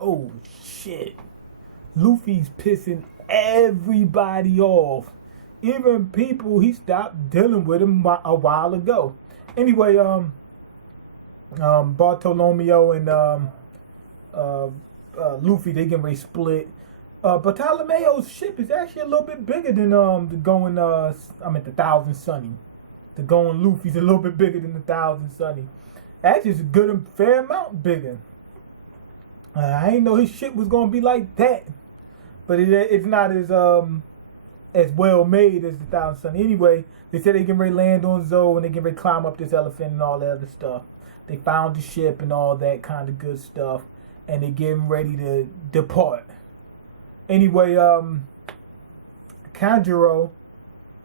Oh shit. Luffy's pissing everybody off. Even people he stopped dealing with him a while ago. Anyway, Bartolomeo and Luffy, they getting ready to split. Bartolomeo's ship is actually a little bit bigger than the going the Thousand Sunny. The going Luffy's a little bit bigger than the Thousand Sunny. Actually, it's a good and fair amount bigger. I didn't know his ship was gonna be like that, but it's not as well made as the Thousand Sunny. Anyway, they said they can ready to land on Zoe and they can ready to climb up this elephant and all that other stuff. They found the ship and all that kind of good stuff, and they getting ready to depart. Anyway, Kanjuro,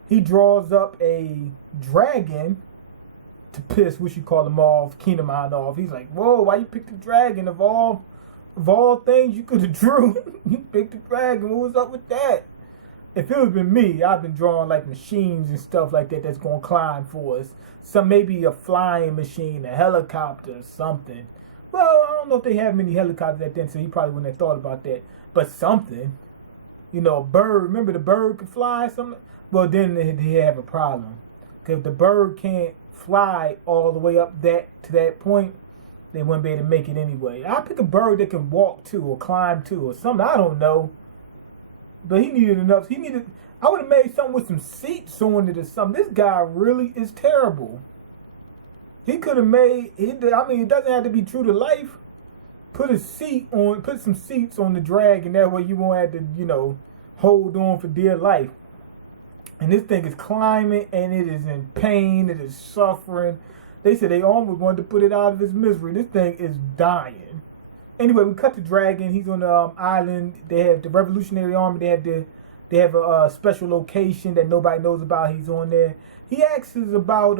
he draws up a dragon to piss what you call them off, Kinemon off. He's like, whoa, why you pick the dragon of all things you could have drew? You picked the dragon. What was up with that? If it would been me, I've been drawing like machines and stuff like that that's gonna climb for us. Some maybe a flying machine, a helicopter, something. Well, I don't know if they have many helicopters at then, so he probably wouldn't have thought about that. But something, you know, a bird. Remember the bird could fly? Something. Well, then they have a problem, because if the bird can't fly all the way up to that point, they wouldn't be able to make it anyway. I'll pick a bird that can walk too, or climb too, or something. I don't know. But he needed enough. I would have made something with some seats on it or something. This guy really is terrible. He could have made. It doesn't have to be true to life. Put some seats on the dragon. That way you won't have to, hold on for dear life. And this thing is climbing, and it is in pain. It is suffering. They said they almost wanted to put it out of its misery. This thing is dying. Anyway, we cut the dragon. He's on the island. They have the Revolutionary Army. They have a special location that nobody knows about. He's on there. He asks us about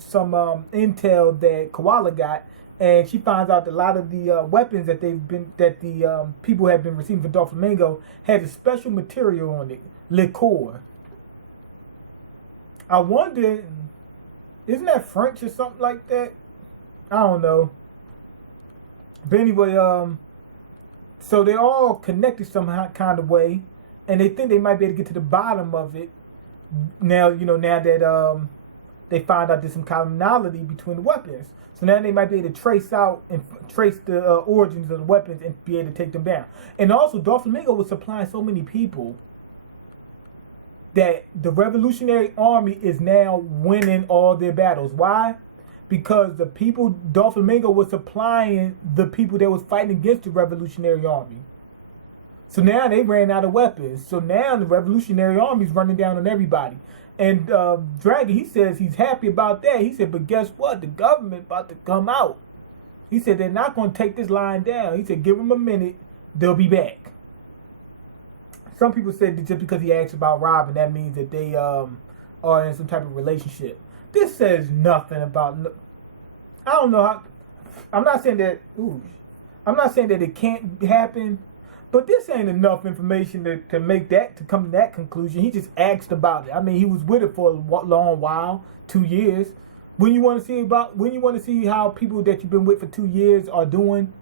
some intel that Koala got, and she finds out that a lot of the weapons that the people have been receiving from Doflamingo has a special material on it, liqueur. I wonder, isn't that French or something like that? I don't know. But anyway, so they're all connected some kind of way, and they think they might be able to get to the bottom of it. Now that they find out there's some commonality between the weapons. So now they might be able to trace the origins of the weapons and be able to take them down. And also, Doflamingo was supplying so many people that the Revolutionary Army is now winning all their battles. Why? Because the people Doflamingo was supplying the people that was fighting against the Revolutionary Army. So now they ran out of weapons. So now the Revolutionary Army is running down on everybody. And Dragon, he says he's happy about that. He said, but guess what? The government about to come out. He said they're not going to take this line down. He said, give them a minute. They'll be back. Some people said that just because he asked about Robin, that means that they are in some type of relationship. This says nothing about. I don't know how. I'm not saying that. I'm not saying that it can't happen, but this ain't enough information to come to that conclusion. He just asked about it. I mean, he was with it for a long while, 2 years. When you want to see how people that you've been with for 2 years are doing,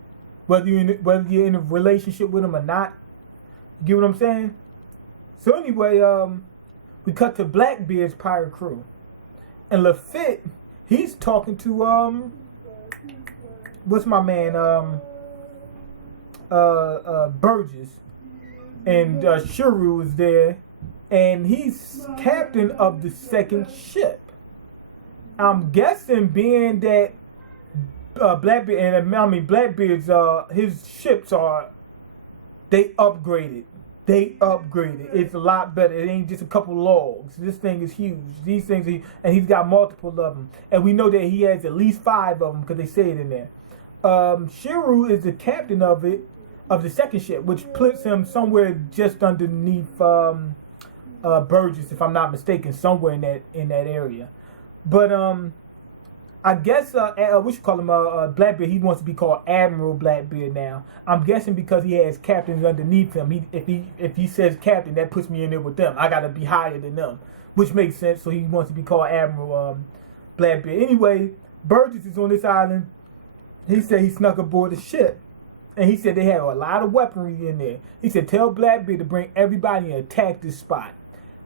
whether you're in a relationship with them or not. You get what I'm saying? So anyway, we cut to Blackbeard's pirate crew. And Lafitte, he's talking to what's my man? Burgess. And Shuru is there. And he's captain of the second ship. I'm guessing being that Blackbeard Blackbeard's his ships are they upgraded. It's a lot better. It ain't just a couple logs. This thing is huge. These things, and he's got multiple of them. And we know that he has at least 5 of them because they say it in there. Shiru is the captain of the second ship, which puts him somewhere just underneath Burgess, if I'm not mistaken, somewhere in that area. But I guess we should call him Blackbeard. He wants to be called Admiral Blackbeard now. I'm guessing because he has captains underneath him. If he says captain, that puts me in there with them. I gotta be higher than them, which makes sense. So he wants to be called Admiral Blackbeard. Anyway, Burgess is on this island. He said he snuck aboard the ship, And he said they had a lot of weaponry in there. He said, tell Blackbeard to bring everybody and attack this spot.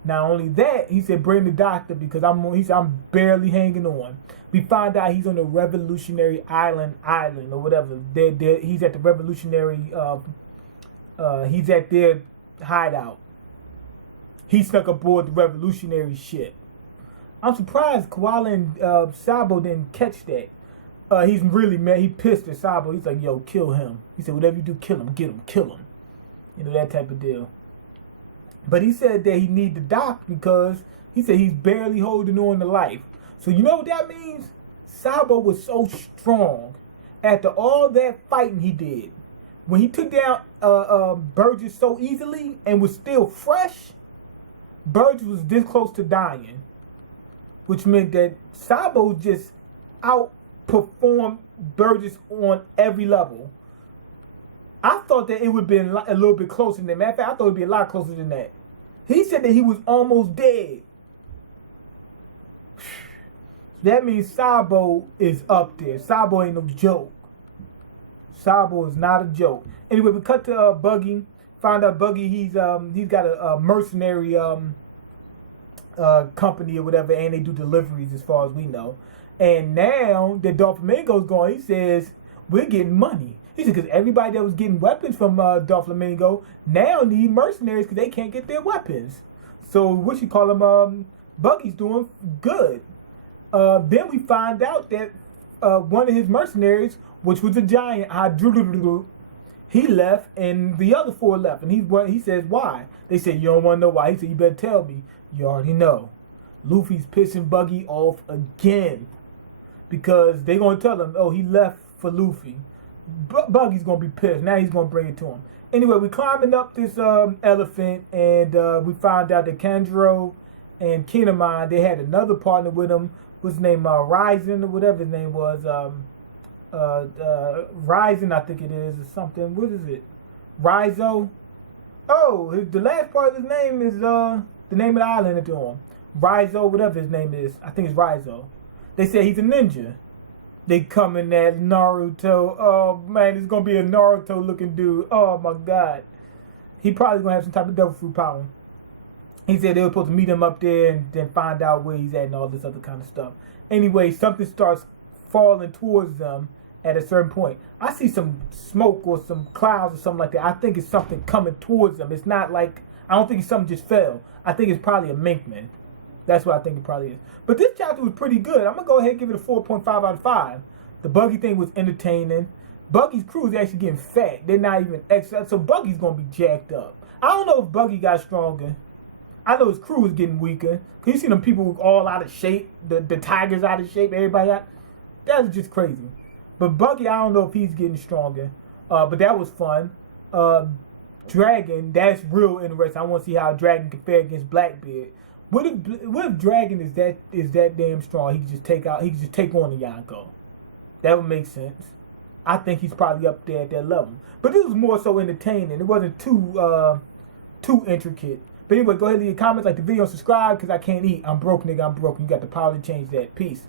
Not only that, he said, bring the doctor because I'm barely hanging on. We find out he's on the Revolutionary Island or whatever. He's at the Revolutionary, he's at their hideout. He snuck aboard the Revolutionary ship. I'm surprised Koala and Sabo didn't catch that. He's really mad. He pissed at Sabo. He's like, yo, kill him. He said, whatever you do, kill him, get him, kill him. You know, that type of deal. But he said that he need the doc because he said he's barely holding on to life. So you know what that means? Sabo was so strong after all that fighting he did. When he took down Burgess so easily and was still fresh, Burgess was this close to dying. Which meant that Sabo just outperformed Burgess on every level. I thought that it would have been a little bit closer than that. Matter of fact, I thought it would be a lot closer than that. He said that he was almost dead. That means Sabo is up there. Sabo ain't no joke. Sabo is not a joke. Anyway, we cut to Buggy. Found out Buggy, he's got a mercenary company or whatever, and they do deliveries as far as we know. And now that Doflamingo's gone, he says, we're getting money. He said, because everybody that was getting weapons from Doflamingo now need mercenaries because they can't get their weapons. So, what you call them, Buggy's doing good. Then we find out that one of his mercenaries, which was a giant, he left and the other four left. And he says, why? They said, you don't want to know why. He said, you better tell me. You already know. Luffy's pissing Buggy off again. Because they going to tell him, oh, he left for Luffy. Buggy's going to be pissed. Now he's going to bring it to him. Anyway, we're climbing up this elephant, and we find out that Kanjuro and MangaMiyn, they had another partner with him. What's his name? Ryzen, or whatever his name was. Ryzen, I think it is, or something. What is it? Rizo? Oh, the last part of his name is the name of the island that they're on. Rizo, whatever his name is. I think it's Rizo. They say he's a ninja. They come in that Naruto. Oh, man, it's going to be a Naruto-looking dude. Oh, my God. He probably going to have some type of devil fruit power. He said they were supposed to meet him up there and then find out where he's at and all this other kind of stuff. Anyway, something starts falling towards them at a certain point. I see some smoke or some clouds or something like that. I think it's something coming towards them. It's not like, I don't think it's something just fell. I think it's probably a Minkman. That's what I think it probably is. But this chapter was pretty good. I'm going to go ahead and give it a 4.5 out of 5. The Buggy thing was entertaining. Buggy's crew is actually getting fat. They're not even extra. So Buggy's going to be jacked up. I don't know if Buggy got stronger. I know his crew is getting weaker. Because you see them people all out of shape. The Tigers out of shape. Everybody out. That's just crazy. But Buggy, I don't know if he's getting stronger. But that was fun. Dragon, that's real interesting. I want to see how Dragon can fare against Blackbeard. What if Dragon is that damn strong? He can just take on the Yonko. That would make sense. I think he's probably up there at that level. But this was more so entertaining. It wasn't too intricate. But anyway, go ahead and leave your comments, like the video, and subscribe because I can't eat. I'm broke, nigga. I'm broke. You got the power to change that. Peace.